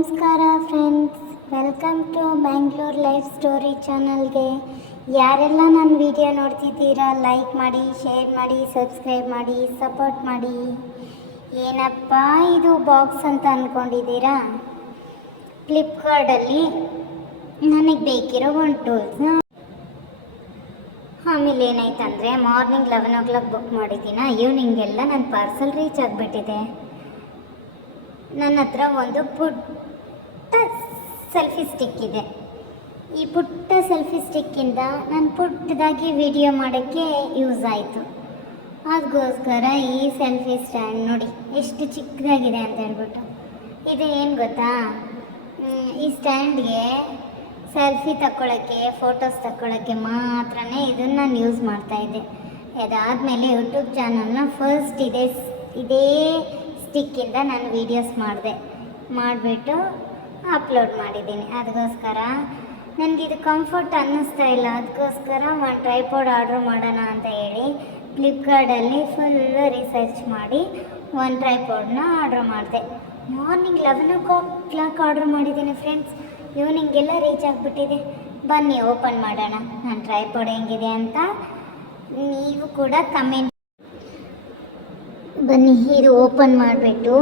ನಮಸ್ಕಾರ friends welcome to Bangalore life story ಚಾನಲ್ಗೆ ಯಾರೆಲ್ಲ ನನ್ನ ವಿಡಿಯೋ ನೋಡ್ತಿದ್ದೀರಾ ಲೈಕ್ ಮಾಡಿ ಶೇರ್ ಮಾಡಿ ಸಬ್ಸ್ಕ್ರೈಬ್ ಮಾಡಿ ಸಪೋರ್ಟ್ ಮಾಡಿ. ಏನಪ್ಪ ಇದು ಬಾಕ್ಸ್ ಅಂತ ಅಂದ್ಕೊಂಡಿದ್ದೀರಾ ಫ್ಲಿಪ್ಕಾರ್ಟಲ್ಲಿ ನನಗೆ ಬೇಕಿರೋ ಒಂದು ಟೂಲ್ಸ್ನ ಆಮೇಲೆ ಏನಾಯ್ತಂದರೆ morning eleven o'clock book ಮಾಡಿದ್ದೀನ ಈವ್ನಿಂಗೆಲ್ಲ ನನ್ನ ಪಾರ್ಸಲ್ ರೀಚ್ ಆಗಿಬಿಟ್ಟಿದೆ. ನನ್ನ ಹತ್ರ ಒಂದು ಪುಟ್ಟ ಸೆಲ್ಫಿ ಸ್ಟಿಕ್ ಇದೆ. ಈ ಪುಟ್ಟ ಸೆಲ್ಫಿ ಸ್ಟಿಕ್ಕಿಂದ ನಾನು ಪುಟ್ಟದಾಗಿ ವಿಡಿಯೋ ಮಾಡೋಕ್ಕೆ ಯೂಸ್ ಆಯಿತು. ಅದಕ್ಕೋಸ್ಕರ ಈ ಸೆಲ್ಫಿ ಸ್ಟ್ಯಾಂಡ್ ನೋಡಿ, ಎಷ್ಟು ಚಿಕ್ಕದಾಗಿದೆ ಅಂತ ಹೇಳ್ಬಿಟ್ಟು. ಇದು ಏನು ಗೊತ್ತಾ? ಈ ಸ್ಟ್ಯಾಂಡ್ಗೆ ಸೆಲ್ಫಿ ತಕ್ಕೊಳ್ಳೋಕ್ಕೆ ಫೋಟೋಸ್ ತಕ್ಕೊಳ್ಳೋಕ್ಕೆ ಮಾತ್ರನೇ ಇದನ್ನು ನಾನು ಯೂಸ್ ಮಾಡ್ತಾಯಿದ್ದೆ ಅದಾದಮೇಲೆ ಯೂಟ್ಯೂಬ್ ಚಾನಲ್ನ ಫಸ್ಟ್ ಇದೇ ಇದೇ ಸ್ಟಿಕ್ಕಿಂದ ನಾನು ವೀಡಿಯೋಸ್ ಮಾಡಿದೆ. ಮಾಡಿಬಿಟ್ಟು ಅಪ್ಲೋಡ್ ಮಾಡಿದ್ದೀನಿ. ಅದಕ್ಕೋಸ್ಕರ ನನಗೆ ಇದು ಕಂಫರ್ಟ್ ಅನ್ನಿಸ್ತಾ ಇಲ್ಲ. ಅದಕ್ಕೋಸ್ಕರ ಒಂದು ಟ್ರೈಪಾಡ್ ಆರ್ಡ್ರ್ ಮಾಡೋಣ ಅಂತ ಹೇಳಿ ಫ್ಲಿಪ್ಕಾರ್ಟಲ್ಲಿ ಫುಲ್ಲು ರಿಸರ್ಚ್ ಮಾಡಿ ಒಂದು ಟ್ರೈಪಾಡ್ನ ಆರ್ಡ್ರ್ ಮಾಡಿದೆ. Morning eleven o'clock order ಮಾಡಿದ್ದೀನಿ ಫ್ರೆಂಡ್ಸ್ ಈವ್ನಿಂಗೆಲ್ಲ ರೀಚ್ ಆಗಿಬಿಟ್ಟಿದೆ. ಬನ್ನಿ ಓಪನ್ ಮಾಡೋಣ. ನನ್ನ ಟ್ರೈಪಾಡ್ ಹೆಂಗಿದೆ ಅಂತ ನೀವು ಕೂಡ ಕಮೆಂಟ್ ಬನ್ನಿ, ಇದು ಓಪನ್ ಮಾಡಿಬಿಟ್ಟು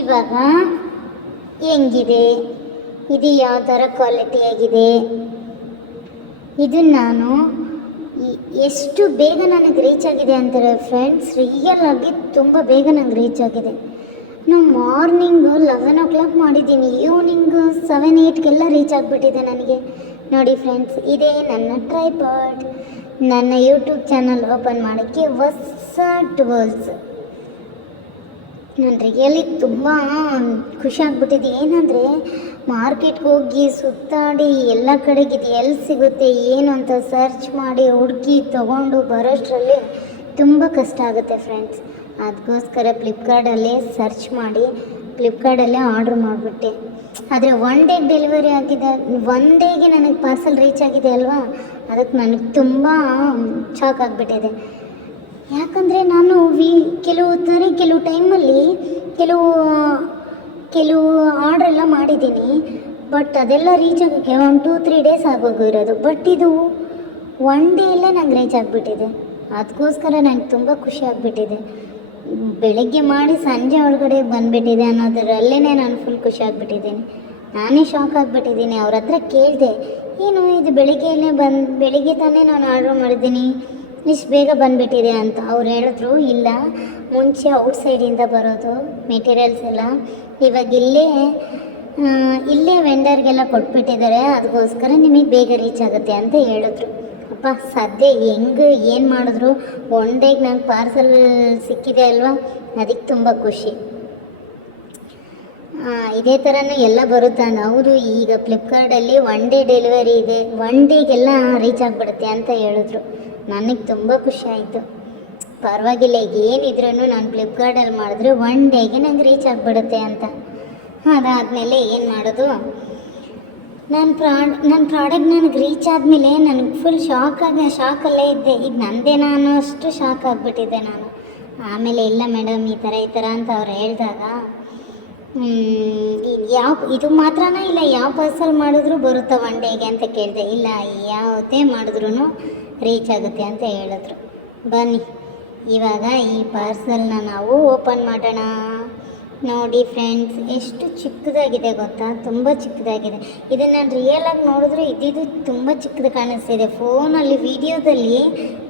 ಇವಾಗ ಹೆಂಗಿದೆ? ಇದು ಯಾವ ಥರ ಕ್ವಾಲಿಟಿ ಆಗಿದೆ? ಇದು ನಾನು ಎಷ್ಟು ಬೇಗ ನನಗೆ ರೀಚ್ ಆಗಿದೆ ಅಂತಾರೆ ಫ್ರೆಂಡ್ಸ್ ರಿಯಲ್ ಆಗಿ ತುಂಬ ಬೇಗ ನನಗೆ ರೀಚ್ ಆಗಿದೆ. ನಾನು ಮಾರ್ನಿಂಗು ಲೆವೆನ್ ಓ ಕ್ಲಾಕ್ ಮಾಡಿದ್ದೀನಿ ಈವ್ನಿಂಗು ಸೆವೆನ್ ಏಯ್ಟ್ಗೆಲ್ಲ ರೀಚ್ ಆಗಿಬಿಟ್ಟಿದೆ ನನಗೆ. ನೋಡಿ ಫ್ರೆಂಡ್ಸ್ ಇದೇ ನನ್ನ ಟ್ರೈಪಾಡ್ ನನ್ನ ಯೂಟ್ಯೂಬ್ ಚಾನಲ್ ಓಪನ್ ಮಾಡೋಕ್ಕೆ ಹೊಸ ಟೂಲ್ಸ್ ನಾನು ರಿಯಲಿ ತುಂಬ ಖುಷಿ ಆಗ್ಬಿಟ್ಟಿದೆ. ಏನಂದರೆ ಮಾರ್ಕೆಟ್ಗೆ ಹೋಗಿ ಸುತ್ತಾಡಿ ಎಲ್ಲ ಕಡೆಗೆ ಇದು ಎಲ್ಲಿ ಸಿಗುತ್ತೆ, ಏನು ಅಂತ ಸರ್ಚ್ ಮಾಡಿ, ಹುಡುಕಿ ತೊಗೊಂಡು ಬರೋಷ್ಟರಲ್ಲಿ ತುಂಬ ಕಷ್ಟ ಆಗುತ್ತೆ ಫ್ರೆಂಡ್ಸ್ ಅದಕ್ಕೋಸ್ಕರ ಫ್ಲಿಪ್ಕಾರ್ಟಲ್ಲೇ ಸರ್ಚ್ ಮಾಡಿ ಫ್ಲಿಪ್ಕಾರ್ಟಲ್ಲೇ ಆರ್ಡ್ರ್ ಮಾಡಿಬಿಟ್ಟೆ. ಆದರೆ ಒನ್ ಡೇ ಡೆಲಿವರಿ ಆಗಿದೆ ಒನ್ ಡೇಗೆ ನನಗೆ ಪಾರ್ಸಲ್ ರೀಚ್ ಆಗಿದೆ ಅಲ್ವಾ? ಅದಕ್ಕೆ ನನಗೆ ತುಂಬ ಶಾಕ್ ಆಗಿಬಿಟ್ಟಿದೆ. ಯಾಕಂದರೆ ನಾನು ವಿ ಕೆಲವು ಸರಿ ಕೆಲವು ಟೈಮಲ್ಲಿ ಕೆಲವು ಕೆಲವು ಆರ್ಡ್ರ್ ಎಲ್ಲ ಮಾಡಿದ್ದೀನಿ. ಬಟ್ ಅದೆಲ್ಲ ರೀಚ್ ಆಗೋಕ್ಕೆ ಒನ್ ಟೂ ತ್ರೀ ಡೇಸ್ ಆಗೋಗಿರೋದು ಬಟ್ ಇದು ಒನ್ ಡೇಯಲ್ಲೇ ನಂಗೆ ರೀಚ್ ಆಗಿಬಿಟ್ಟಿದೆ. ಅದಕ್ಕೋಸ್ಕರ ನನಗೆ ತುಂಬ ಖುಷಿ ಆಗಿಬಿಟ್ಟಿದೆ. ಬೆಳಗ್ಗೆ ಮಾಡಿ ಸಂಜೆ ಒಳಗಡೆ ಬಂದುಬಿಟ್ಟಿದೆ ಅನ್ನೋದರಲ್ಲೇ ನಾನು ಫುಲ್ ಖುಷಿ ಆಗಿಬಿಟ್ಟಿದ್ದೀನಿ. ನಾನೇ ಶಾಕ್ ಆಗಿಬಿಟ್ಟಿದ್ದೀನಿ. ಅವ್ರ ಹತ್ರ ಕೇಳಿದೆ, ಏನು ಇದು ಬೆಳಿಗ್ಗೆಯಲ್ಲೇ ಬಂದು, ಬೆಳಿಗ್ಗೆ ತಾನೇ ನಾನು ಆರ್ಡ್ರ್ ಮಾಡಿದ್ದೀನಿ? ಇಷ್ಟು ಬೇಗ ಬಂದುಬಿಟ್ಟಿದೆ ಅಂತ ಅವ್ರು ಹೇಳಿದ್ರು. ಇಲ್ಲ, ಮುಂಚೆ ಔಟ್ಸೈಡಿಂದ ಬರೋದು ಮೆಟೀರಿಯಲ್ಸ್ ಎಲ್ಲ ಇವಾಗ ಇಲ್ಲೇ ಇಲ್ಲೇ ವೆಂಡರ್ಗೆಲ್ಲ ಕೊಟ್ಬಿಟ್ಟಿದ್ದಾರೆ. ಅದಕ್ಕೋಸ್ಕರ ನಿಮಗೆ ಬೇಗ ರೀಚ್ ಆಗುತ್ತೆ ಅಂತ ಹೇಳಿದ್ರು. ಅಪ್ಪ, ಸದ್ಯ ಹೆಂಗೆ, ಏನು ಮಾಡಿದ್ರು? ಒನ್ ಡೇಗೆ ನಂಗೆ ಪಾರ್ಸಲ್ ಸಿಕ್ಕಿದೆ ಅಲ್ವಾ? ಅದಕ್ಕೆ ತುಂಬ ಖುಷಿ. ಇದೇ ಥರನೂ ಎಲ್ಲ ಬರುತ್ತೆ? ಹೌದು, ಈಗ ಫ್ಲಿಪ್ಕಾರ್ಟಲ್ಲಿ ಒನ್ ಡೇ ಡೆಲಿವರಿ ಇದೆ. ಒನ್ ಡೇಗೆಲ್ಲ ರೀಚ್ ಆಗಿಬಿಡುತ್ತೆ ಅಂತ ಹೇಳಿದ್ರು. ನನಗೆ ತುಂಬ ಖುಷಿ ಆಯಿತು. ಪರವಾಗಿಲ್ಲ, ಈಗ ಏನಿದ್ರೂ ನಾನು ಫ್ಲಿಪ್ಕಾರ್ಟಲ್ಲಿ ಮಾಡಿದ್ರೆ ಒನ್ ಡೇಗೆ ನಂಗೆ ರೀಚ್ ಆಗಿಬಿಡುತ್ತೆ ಅಂತ. ಅದಾದಮೇಲೆ ಏನು ಮಾಡೋದು? ನನ್ನ ಪ್ರಾಡ್ ನನ್ನ ಪ್ರಾಡಕ್ಟ್ ನನಗೆ ರೀಚ್ ಆದಮೇಲೆ ನನಗೆ ಫುಲ್ ಶಾಕ್ ಆಗಿ ಶಾಕಲ್ಲೇ ಇದ್ದೆ. ಈಗ ನನ್ನದೇನೋ ಅನ್ನೋ ಅಷ್ಟು ಶಾಕ್ ಆಗಿಬಿಟ್ಟಿದ್ದೆ ನಾನು. ಆಮೇಲೆ ಇಲ್ಲ ಮೇಡಮ್ ಈ ಥರ ಈ ಥರ ಅಂತ ಅವ್ರು ಹೇಳಿದಾಗ ಯಾವ, ಇದು ಮಾತ್ರನೇ ಇಲ್ಲ, ಯಾವ ಪಾರ್ಸಲ್ ಮಾಡಿದ್ರು ಬರುತ್ತಾ ಒನ್ ಡೇಗೆ ಅಂತ ಕೇಳಿದೆ. ಇಲ್ಲ, ಯಾವುದೇ ಮಾಡಿದ್ರೂ ರೀಚ್ ಆಗುತ್ತೆ ಅಂತ ಹೇಳಿದ್ರು. ಬನ್ನಿ, ಇವಾಗ ಈ ಪಾರ್ಸಲ್ನ ನಾವು ಓಪನ್ ಮಾಡೋಣ. ನೋಡಿ ಫ್ರೆಂಡ್ಸ್ ಎಷ್ಟು ಚಿಕ್ಕದಾಗಿದೆ ಗೊತ್ತಾ? ತುಂಬ ಚಿಕ್ಕದಾಗಿದೆ. ಇದನ್ನು ರಿಯಲಾಗಿ ನೋಡಿದ್ರೆ ಇದಿದು ತುಂಬ ಚಿಕ್ಕದು ಕಾಣಿಸ್ತಿದೆ. ಫೋನಲ್ಲಿ ವಿಡಿಯೋದಲ್ಲಿ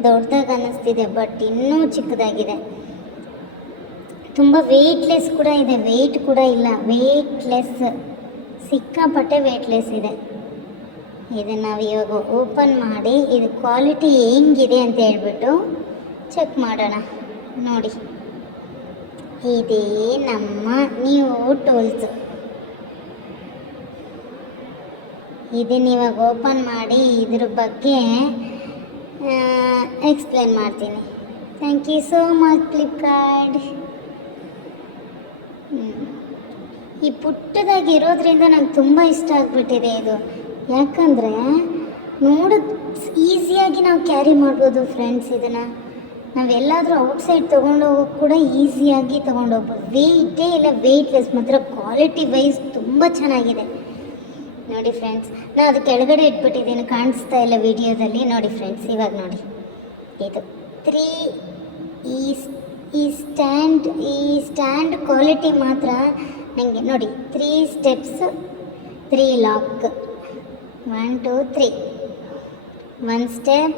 ದೊಡ್ಡದಾಗಿ ಕಾಣಿಸ್ತಿದೆ ಬಟ್ ಇನ್ನೂ ಚಿಕ್ಕದಾಗಿದೆ. ತುಂಬ ವೆಯ್ಟ್ಲೆಸ್ ಕೂಡ ಇದೆ. ವೆಯ್ಟ್ ಕೂಡ ಇಲ್ಲ. ವೆಯ್ಟ್ಲೆಸ್ ಸಿಕ್ಕಾಪಟ್ಟೆ ವೆಯ್ಟ್ಲೆಸ್ ಇದೆ. ಇದನ್ನು ನಾವು ಇವಾಗ ಓಪನ್ ಮಾಡಿ ಇದು ಕ್ವಾಲಿಟಿ ಹೆಂಗಿದೆ ಅಂತ ಹೇಳ್ಬಿಟ್ಟು ಚೆಕ್ ಮಾಡೋಣ. ನೋಡಿ. ಇದೇ ನಮ್ಮ ನೀವು ಟೂಲ್ಸ್ ಇದನ್ನ ಇವಾಗ ಓಪನ್ ಮಾಡಿ ಇದ್ರ ಬಗ್ಗೆ ಎಕ್ಸ್ಪ್ಲೇನ್ ಮಾಡ್ತೀನಿ. Thank you so much Flipkart ಈ ಪುಟ್ಟದಾಗಿರೋದ್ರಿಂದ ನಂಗೆ ತುಂಬ ಇಷ್ಟ ಆಗಿಬಿಟ್ಟಿದೆ ಇದು. ಯಾಕಂದರೆ ನೋಡ ಈಸಿಯಾಗಿ ನಾವು ಕ್ಯಾರಿ ಮಾಡ್ಬೋದು ಫ್ರೆಂಡ್ಸ್ ಇದನ್ನು. ನಾವೆಲ್ಲಾದರೂ ಔಟ್ಸೈಡ್ ತೊಗೊಂಡೋಗೋಕೆ ಕೂಡ ಈಸಿಯಾಗಿ ತೊಗೊಂಡೋಗ್ಬೋದು ವೆಯ್ಟೇ ಇಲ್ಲ, ವೆಯ್ಟ್ಲೆಸ್ ಮಾತ್ರ ಕ್ವಾಲಿಟಿ ವೈಸ್ ತುಂಬ ಚೆನ್ನಾಗಿದೆ. ನೋಡಿ ಫ್ರೆಂಡ್ಸ್, ನಾನು ಅದು ಕೆಳಗಡೆ ಇಟ್ಬಿಟ್ಟಿದ್ದೀನಿ, ಕಾಣಿಸ್ತಾ ಇಲ್ಲ ವಿಡಿಯೋದಲ್ಲಿ. ನೋಡಿ ಫ್ರೆಂಡ್ಸ್, ಇವಾಗ ನೋಡಿ. ಇದು ತ್ರೀ ಈ ಈ ಸ್ಟ್ಯಾಂಡ್ ಈ ಸ್ಟ್ಯಾಂಡ್ ಕ್ವಾಲಿಟಿ ಮಾತ್ರ ನನಗೆ ನೋಡಿ, three steps, three lock. One two three one step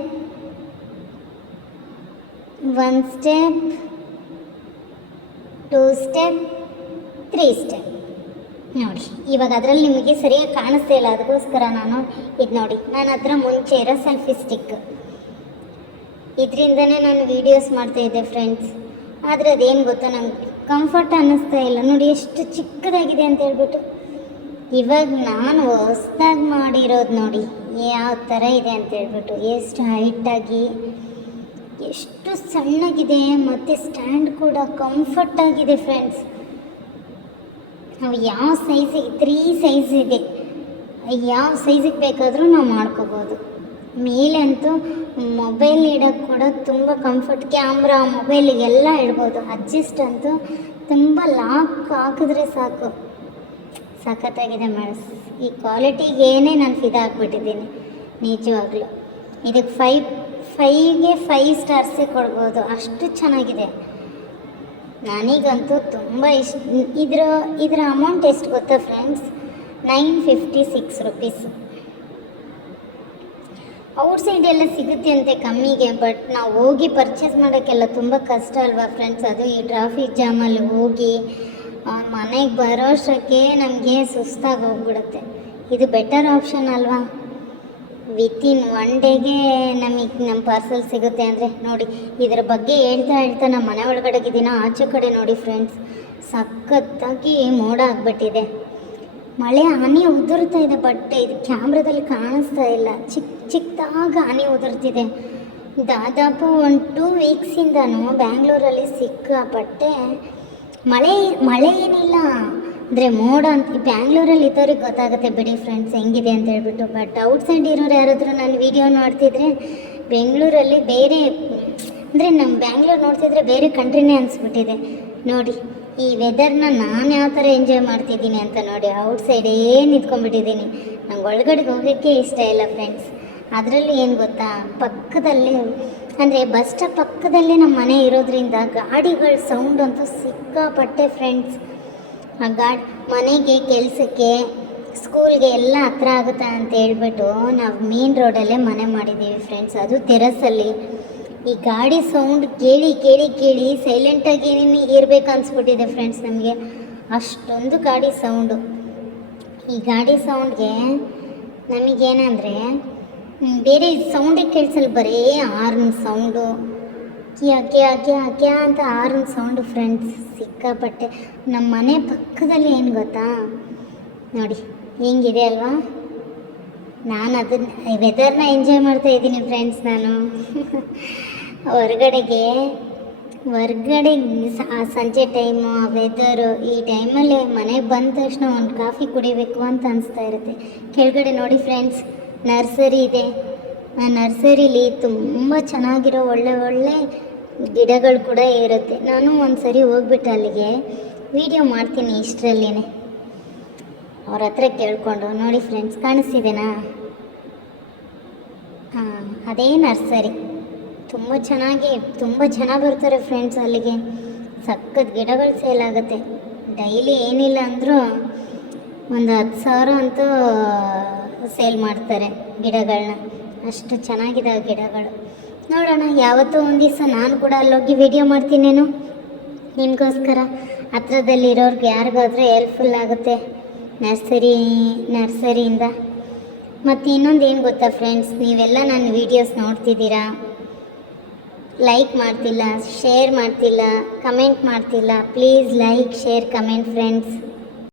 one step two step three step ನೋಡಿ. ಇವಾಗ ಅದರಲ್ಲಿ ನಿಮಗೆ ಸರಿಯಾಗಿ ಕಾಣಿಸ್ತಾ ಇಲ್ಲ. ಅದಕ್ಕೋಸ್ಕರ ನಾನು ಇದು ನೋಡಿ. ನಾನು ಅದರ ಮುಂಚೆ ಇರೋ ಸೆಲ್ಫಿ ಸ್ಟಿಕ್ ಇದರಿಂದನೇ ನಾನು ವೀಡಿಯೋಸ್ ಮಾಡ್ತಾಯಿದ್ದೆ ಫ್ರೆಂಡ್ಸ್ ಆದರೆ ಅದೇನು ಗೊತ್ತಾ ನಂಗೆ ಕಂಫರ್ಟ್ ಅನ್ನಿಸ್ತಾ ಇಲ್ಲ. ನೋಡಿ ಎಷ್ಟು ಚಿಕ್ಕದಾಗಿದೆ ಅಂತ ಹೇಳ್ಬಿಟ್ಟು. ಇವಾಗ ನಾನು ಹೊಸ್ದಾಗಿ ಮಾಡಿರೋದು ನೋಡಿ, ಯಾವ ಥರ ಇದೆ ಅಂತ ಹೇಳ್ಬಿಟ್ಟು, ಎಷ್ಟು ಹೈಟಾಗಿ ಎಷ್ಟು ಸಣ್ಣಗಿದೆ, ಮತ್ತು ಸ್ಟ್ಯಾಂಡ್ ಕೂಡ ಕಂಫರ್ಟ್ ಆಗಿದೆ ಫ್ರೆಂಡ್ಸ್ ನಾವು ಯಾವ ಸೈಝಿಗೆ ತ್ರೀ ಸೈಝ್ ಇದೆ. ಯಾವ ಸೈಝಿಗೆ ಬೇಕಾದರೂ ನಾವು ಮಾಡ್ಕೋಬೋದು. ಮೇಲೆ ಅಂತೂ ಮೊಬೈಲ್ ಇಡೋಕ್ಕೆ ಕೂಡ ತುಂಬ ಕಂಫರ್ಟ್ ಕ್ಯಾಮ್ರಾ ಮೊಬೈಲಿಗೆಲ್ಲ ಇಡ್ಬೋದು. ಅಡ್ಜಸ್ಟ್ ಅಂತೂ ತುಂಬ ಲಾಕ್ ಹಾಕಿದ್ರೆ ಸಾಕು. ಸಖತ್ತಾಗಿದೆ ಮೇಡಮ್ ಈ ಕ್ವಾಲಿಟಿಗೇನೆ ನಾನು ಫಿದಾ ಹಾಕ್ಬಿಟ್ಟಿದ್ದೀನಿ ನಿಜವಾಗ್ಲೂ. ಇದಕ್ಕೆ ಫೈವ್ ಫೈವ್ಗೆ ಫೈವ್ ಸ್ಟಾರ್ಸೇ ಕೊಡ್ಬೋದು. ಅಷ್ಟು ಚೆನ್ನಾಗಿದೆ. ನನಗಂತೂ ತುಂಬ ಇಷ್ಟ ಇದರ ಇದರ ಅಮೌಂಟ್ ಎಷ್ಟು ಗೊತ್ತಾ friends nine fifty six rupees outside ಎಲ್ಲ ಸಿಗುತ್ತೆ ಅಂತೆ ಕಮ್ಮಿಗೆ ಬಟ್ ನಾವು ಹೋಗಿ ಪರ್ಚೇಸ್ ಮಾಡೋಕ್ಕೆಲ್ಲ ತುಂಬ ಕಷ್ಟ ಅಲ್ವಾ ಫ್ರೆಂಡ್ಸ್ ಅದು ಈ ಟ್ರಾಫಿಕ್ ಜಾಮಲ್ಲಿ ಹೋಗಿ ಮನೆಗೆ ಬರೋಷ್ಟಕ್ಕೆ ನಮಗೆ ಸುಸ್ತಾಗಿ ಹೋಗ್ಬಿಡುತ್ತೆ. ಇದು ಬೆಟರ್ ಆಪ್ಷನ್ ಅಲ್ವಾ? ವಿತಿನ್ ಒನ್ ಡೇಗೆ ನಮಗೆ ನಮ್ಮ ಪಾರ್ಸಲ್ ಸಿಗುತ್ತೆ ಅಂದರೆ ನೋಡಿ, ಇದರ ಬಗ್ಗೆ ಹೇಳ್ತಾ ಹೇಳ್ತಾ ನಮ್ಮ ಮನೆ ಒಳಗಡೆಗಿದ್ದೀನ ಆಚೆ ಕಡೆ ನೋಡಿ ಫ್ರೆಂಡ್ಸ್ ಸಖತ್ತಾಗಿ ಮೋಡ ಆಗಿಬಿಟ್ಟಿದೆ. ಮಳೆ ಹನಿ ಉದುರ್ತಾ ಇದೆ ಬಟ್ ಇದು ಕ್ಯಾಮ್ರಾದಲ್ಲಿ ಕಾಣಿಸ್ತಾ ಇಲ್ಲ. ಚಿಕ್ಕ ಚಿಕ್ಕದಾಗ ಹನಿ ಉದುರ್ತಿದೆ. ದಾದಾಪು ಒಂದು ಟೂ ವೀಕ್ಸಿಂದನೂ ಬ್ಯಾಂಗ್ಳೂರಲ್ಲಿ ಸಿಕ್ಕಾಪಟ್ಟೆ ಮಳೆ ಮಳೆ ಏನಿಲ್ಲ. ಅಂದರೆ ಮೋಡ ಅಂತ ಬ್ಯಾಂಗ್ಳೂರಲ್ಲಿ ಇದ್ದವ್ರಿಗೆ ಗೊತ್ತಾಗುತ್ತೆ ಬಿಡಿ ಫ್ರೆಂಡ್ಸ್ ಹೆಂಗಿದೆ ಅಂತ ಹೇಳ್ಬಿಟ್ಟು ಬಟ್ ಔಟ್ಸೈಡ್ ಇರೋರು ಯಾರಾದರೂ ನಾನು ವೀಡಿಯೋ ನೋಡ್ತಿದ್ರೆ, ಬೆಂಗಳೂರಲ್ಲಿ ಬೇರೆ, ಅಂದರೆ ನಮ್ಮ ಬ್ಯಾಂಗ್ಳೂರು ನೋಡ್ತಿದ್ರೆ ಬೇರೆ ಕಂಟ್ರಿನೇ ಅನಿಸ್ಬಿಟ್ಟಿದೆ. ನೋಡಿ, ಈ ವೆದರ್ನ ನಾನು ಯಾವ ಥರ ಎಂಜಾಯ್ ಮಾಡ್ತಿದ್ದೀನಿ ಅಂತ ನೋಡಿ ಔಟ್ಸೈಡೇ ನಿಂತ್ಕೊಂಡ್ಬಿಟ್ಟಿದ್ದೀನಿ. ನಂಗೆ ಒಳಗಡೆ ಹೋಗೋಕ್ಕೆ ಇಷ್ಟ ಇಲ್ಲ ಫ್ರೆಂಡ್ಸ್ ಅದರಲ್ಲಿ ಏನು ಗೊತ್ತಾ? ಪಕ್ಕದಲ್ಲಿ ಅಂದರೆ ಬಸ್ ಸ್ಟಾಪ್ ಪಕ್ಕದಲ್ಲೇ ನಮ್ಮ ಮನೆ ಇರೋದ್ರಿಂದ ಗಾಡಿಗಳ ಸೌಂಡ್ ಅಂತೂ ಸಿಕ್ಕಾಪಟ್ಟೆ ಫ್ರೆಂಡ್ಸ್ ಆ ಗಾಡಿ, ಮನೆಗೆ, ಕೆಲಸಕ್ಕೆ ಸ್ಕೂಲ್ಗೆ ಎಲ್ಲ ಹತ್ರ ಆಗುತ್ತೆ ಅಂತ ಹೇಳ್ಬಿಟ್ಟು ನಾವು ಮೇನ್ ರೋಡಲ್ಲೇ ಮನೆ ಮಾಡಿದ್ದೀವಿ ಫ್ರೆಂಡ್ಸ್ ಅದು ತೆರಸಲ್ಲಿ ಈ ಗಾಡಿ ಸೌಂಡ್ ಕೇಳಿ ಕೇಳಿ ಕೇಳಿ ಸೈಲೆಂಟಾಗಿ ಇರಬೇಕು ಅನಿಸ್ಬಿಟ್ಟಿದೆ ಫ್ರೆಂಡ್ಸ್ ನಮಗೆ. ಅಷ್ಟೊಂದು ಗಾಡಿ ಸೌಂಡು ಈ ಗಾಡಿ ಸೌಂಡ್ಗೆ ನಮಗೇನಂದರೆ ಬೇರೆ ಸೌಂಡೇ ಕೇಳಿಸಲ್ಲ, ಬರೀ ಆರ್ನ್ ಸೌಂಡು ಕ್ಯಾ ಕ್ಯಾ ಕ್ಯಾ ಕ್ಯಾ ಅಂತ ಆರ್ನ್ ಸೌಂಡು ಫ್ರೆಂಡ್ಸ್ ಸಿಕ್ಕಾಪಟ್ಟೆ. ನಮ್ಮ ಮನೆ ಪಕ್ಕದಲ್ಲಿ ಏನು ಗೊತ್ತಾ? ನೋಡಿ, ಹೆಂಗಿದೆ ಅಲ್ವಾ? ನಾನು ಅದನ್ನ ವೆದರ್ನ ಎಂಜಾಯ್ ಮಾಡ್ತಾ ಇದ್ದೀನಿ ಫ್ರೆಂಡ್ಸ್ ನಾನು. ಹೊರಗಡೆಗೆ, ಹೊರ್ಗಡೆ ಆ ಸಂಜೆ ಟೈಮು ಆ ವೆದರು ಈ ಟೈಮಲ್ಲಿ ಮನೆಗೆ ಬಂದ ತಕ್ಷಣ ಒಂದು ಕಾಫಿ ಕುಡಿಬೇಕು ಅಂತ ಅನಿಸ್ತಾ ಇರುತ್ತೆ. ಕೆಳಗಡೆ ನೋಡಿ ಫ್ರೆಂಡ್ಸ್ ನರ್ಸರಿ ಇದೆ. ಆ ನರ್ಸರಿಲಿ ತುಂಬ ಚೆನ್ನಾಗಿರೋ ಒಳ್ಳೆ ಒಳ್ಳೆ ಗಿಡಗಳು ಕೂಡ ಇರುತ್ತೆ. ನಾನು ಒಂದು ಸರಿ ಹೋಗ್ಬಿಟ್ಟು ಅಲ್ಲಿಗೆ ವಿಡಿಯೋ ಮಾಡ್ತೀನಿ ಇಷ್ಟರಲ್ಲೇ ಅವ್ರ ಹತ್ರ ಕೇಳಿಕೊಂಡು ನೋಡಿ ಫ್ರೆಂಡ್ಸ್ ಕಾಣಿಸ್ತಿದೆನಾ? ಹಾಂ ಅದೇ ನರ್ಸರಿ. ತುಂಬ ಚೆನ್ನಾಗಿ, ತುಂಬ ಜನ ಬರ್ತಾರೆ ಫ್ರೆಂಡ್ಸ್ ಅಲ್ಲಿಗೆ. ಸಕ್ಕತ್ ಗಿಡಗಳು ಸೇಲ್ ಆಗುತ್ತೆ. ಡೈಲಿ ಏನಿಲ್ಲ ಅಂದರೂ ಒಂದು ಹತ್ತು ಸಾವಿರ ಅಂತೂ ಸೇಲ್ ಮಾಡ್ತಾರೆ ಗಿಡಗಳನ್ನ ಅಷ್ಟು ಚೆನ್ನಾಗಿದ್ದಾವೆ ಗಿಡಗಳು. ನೋಡೋಣ, ಯಾವತ್ತೂ ಒಂದು ದಿವಸ ನಾನು ಕೂಡ ಅಲ್ಲೋಗಿ ವಿಡಿಯೋ ಮಾಡ್ತೀನೇನು? ನಿಮಗೋಸ್ಕರ. ಹತ್ರದಲ್ಲಿರೋರ್ಗೆ ಯಾರಿಗಾದ್ರೂ ಹೆಲ್ಪ್ಫುಲ್ ಆಗುತ್ತೆ ನರ್ಸರಿ, ನರ್ಸರಿಯಿಂದ. ಮತ್ತು ಇನ್ನೊಂದು ಏನು ಗೊತ್ತಾ ಫ್ರೆಂಡ್ಸ್ ನೀವೆಲ್ಲ ನನ್ನ ವೀಡಿಯೋಸ್ ನೋಡ್ತಿದ್ದೀರಾ? ಲೈಕ್ ಮಾಡ್ತಿಲ್ಲ ಶೇರ್ ಮಾಡ್ತಿಲ್ಲ ಕಮೆಂಟ್ ಮಾಡ್ತಿಲ್ಲ. Please like share comment friends